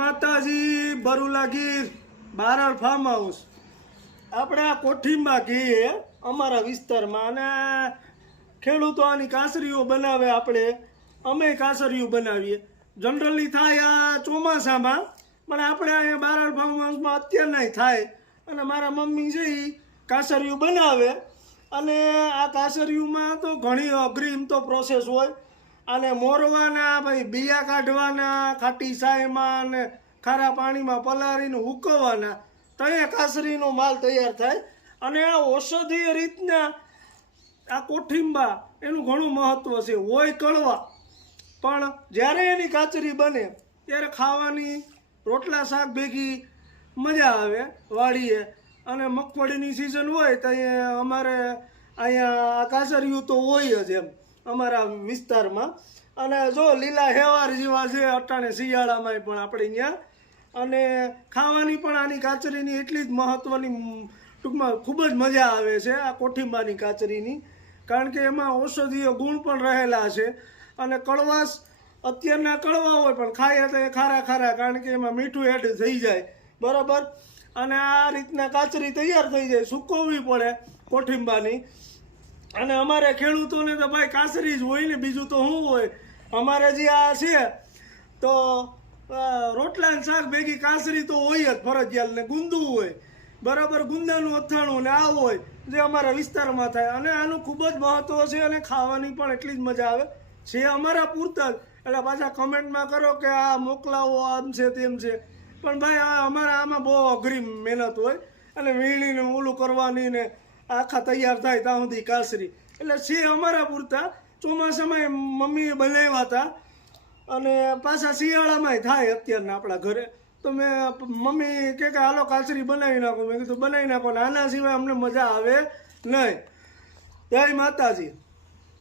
માતાજી બરુલાગીર Barad farm house આપણે આ કોઠીમાં કહીએ અમારા વિસ્તારમાં અને ખેડૂતો આની કાસરીઓ બનાવે આપણે અમે કાસરીઓ બનાવીએ જનરલી થાય આ ચોમાસામાં પણ આપણે અહીંયા બારડ ફાર્મ હાઉસમાં અત્યારના થાય અને મારા મમ્મી છે એ કાસરીઓ બનાવે અને આ કાસરીઓમાં તો ઘણી અઘરી તો પ્રોસેસ હોય અને મોરવાના ભાઈ બિયા કાઢવાના ખાટી સાયમાં ને ખારા પાણીમાં પલાળીને ઉકવવાના તો એ કાસરીનો માલ તૈયાર થાય અને આ ઔષધીય રીતના આ કોઠીંબા એનું ઘણું મહત્વ છે હોય કડવા પણ જ્યારે એની કાચરી બને ત્યારે ખાવાની રોટલા શાક ભેગી મજા આવે વાળીએ અને મગફળીની સિઝન હોય તો અમારે અહીંયા કાસરીયું તો હોય જ એમ અમારા વિસ્તારમાં અને જો લીલા હેવાર જેવા છે અટાણે શિયાળામાં પણ આપણે અહીંયા અને ખાવાની પણ આની કાચરીની એટલી જ મહત્ત્વની ટૂંકમાં ખૂબ જ મજા આવે છે આ કોઠીંબાની કાચરીની કારણ કે એમાં ઔષધીય ગુણ પણ રહેલા છે અને કડવાશ અત્યારના કડવા હોય પણ ખાય તો એ ખારા ખારા કારણ કે એમાં મીઠું એડ થઈ જાય બરાબર અને આ રીતના કાચરી તૈયાર થઈ જાય સૂકવવી પડે કોઠીંબાની અને અમારે ખેડૂતોને તો ભાઈ કાસરી જ હોય ને બીજું તો શું હોય અમારે જે આ છે તો રોટલા ને શાક ભેગી કાસરી તો હોય જ ફરજિયાત ને ગુંદું હોય બરાબર ગુંદાનું અથાણું ને આ હોય જે અમારા વિસ્તારમાં થાય અને આનું ખૂબ જ મહત્વ છે અને ખાવાની પણ એટલી જ મજા આવે છે અમારા પૂરતા જ એટલે પાછા કમેન્ટમાં કરો કે આ મોકલાવો આમ છે તેમ છે પણ ભાઈ અમારા આમાં બહુ અઘરી મહેનત હોય અને વીણીને ઓલું કરવાની ને આખા તૈયાર થાય ત્યાં સુધી કાસરી એટલે છે અમારા પૂરતા ચોમાસામાં મમ્મીએ બનાવ્યા હતા અને પાછા શિયાળામાં થાય અત્યારના આપણા ઘરે તો મેં મમ્મી કે હાલો કાચરી બનાવી નાખો મેં કીધું બનાવી નાખો ને આના સિવાય અમને મજા આવે નહીં જય માતાજી।